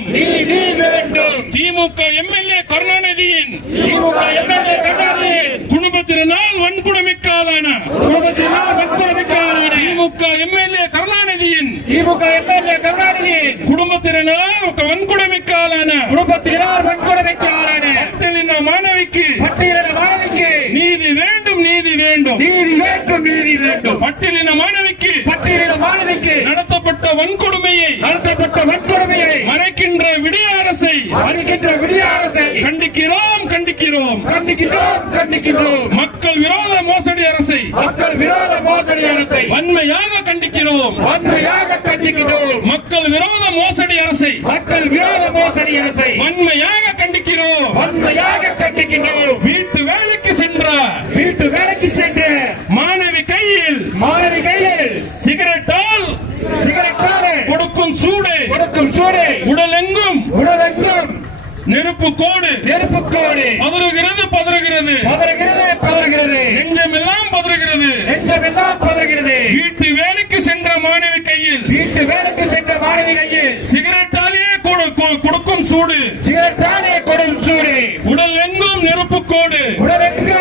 நீதி வேண்டும். திமுக எம்எல்ஏ கருணாநிதியின். திமுக எம்எல்ஏ கருணாநிதி குடும்பத்தினால் வன்கொடுமைக்காலான. குடும்பத்தினால் வன்கொடுமைக்கான திமுக எம்எல்ஏ கருணாநிதியின். திமுக எம்எல்ஏ கருணாநிதி குடும்பத்தினால் வன்கொடுமைக்காலான. குடும்பத்தினால் வன்கொடுமைக்கான பட்டியலின மாணவிக்கு. பட்டியலின மாணவிக்கு. நீதி வேண்டும் நீதி வேண்டும். நீதி வேண்டும் நீதி வேண்டும். பட்டியலின மாணவிக்கு. பட்டியலின மாணவிக்கு. நடத்தப்பட்ட வன்கொடுமையை நடத்தப்பட்ட வன்கொடுமையை மறைக்கின்ற விடிய அளிக்கின்ற விடிய அரசை. கண்டிக்கிறோம் கண்டிக்கிறோம். கண்டிக்கின்றோம் கண்டிக்கின்றோம். மக்கள் விரோத மோசடி அரசை. மக்கள் விரோத மோசடி அரசை. வன்மையாக கண்டிக்கிறோம். வன்மையாக கண்டிக்கின்றோம். மக்கள் விரோத மோசடி அரசை. மக்கள் விரோத மோசடி அரசை. வன்மையாக கண்டிக்கிறோம். வன்மையாக கண்டிக்கின்றோம். வீட்டு வேலைக்கு சென்ற வீட்டு வேலைக்கு சென்று மாணவி கையில் மாணவி கையில் சிகரெட்டால் நெருப்பு கோடு. நெருப்பு கோடு. பதறுகிறது பதறுகிறது. பதறுகிறது பதறுகிறது. நெஞ்சமெல்லாம் பதறுகிறது. நெஞ்சமெல்லாம் பதறுகிறது. வீட்டு வேலைக்கு சென்ற மாணவி கையில். வீட்டு வேலைக்கு சென்ற மாணவி கையில். சிகரெட்டாலேயே கொடுக்கும் சூடு. சிகரெட்டாலே கொடுக்கும் சூடு. உடல் எங்கும் நெருப்பு கோடு. உடல் எங்கும்